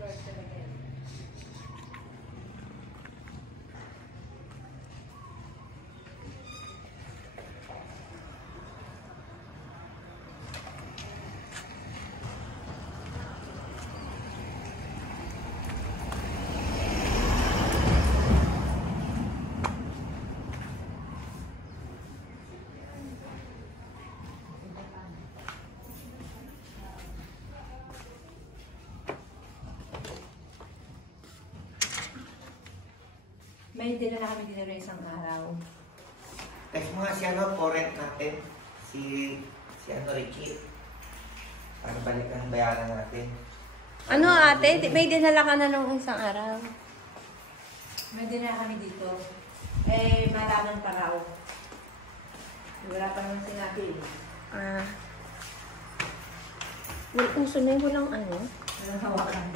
Lord talaga yan. May dinala kami dinala isang araw. Text mo nga si ano, current natin. Si ano, Richie. Para balikan ang bayaran natin. Ano ate? May dinala ka na nung isang araw. May dinala kami dito. Eh, malaman pa raw. Wala pa naman sinabi eh. Ah. Uso na yung walang ano? Walang hawakan.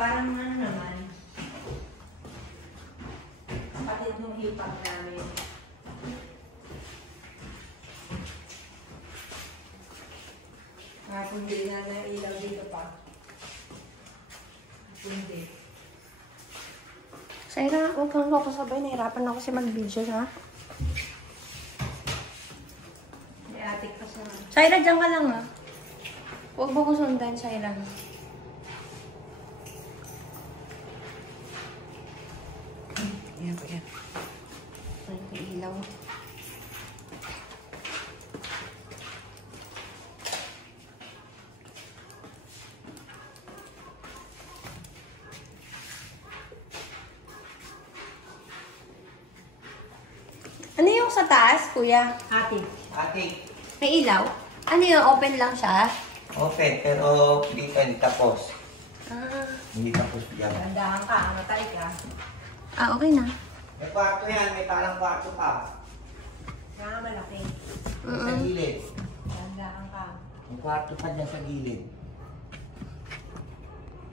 Parang ano naman, kapatid nung hipag namin. Hindi na ilaw dito pa. Hindi. Saira, huwag kang kakasabay. Nahirapan ako kasi mag-video na. May atik pa siya. Saira, dyan ka lang ha. Huwag mo ko sundan, Saira. Yan po yan. Ay, may ilaw. Ano yung sa taas, kuya? Atik. Ate, May ilaw? Ano yung open lang siya? open, pero dito hindi tapos. Ah, Hindi tapos yan. Tandaan ka, matay ka. okay na. May kwarto yan, may parang kwarto pa. Kaya malaki. Sa gilid. Tandaan ka. May kwarto pa dyan sa gilid.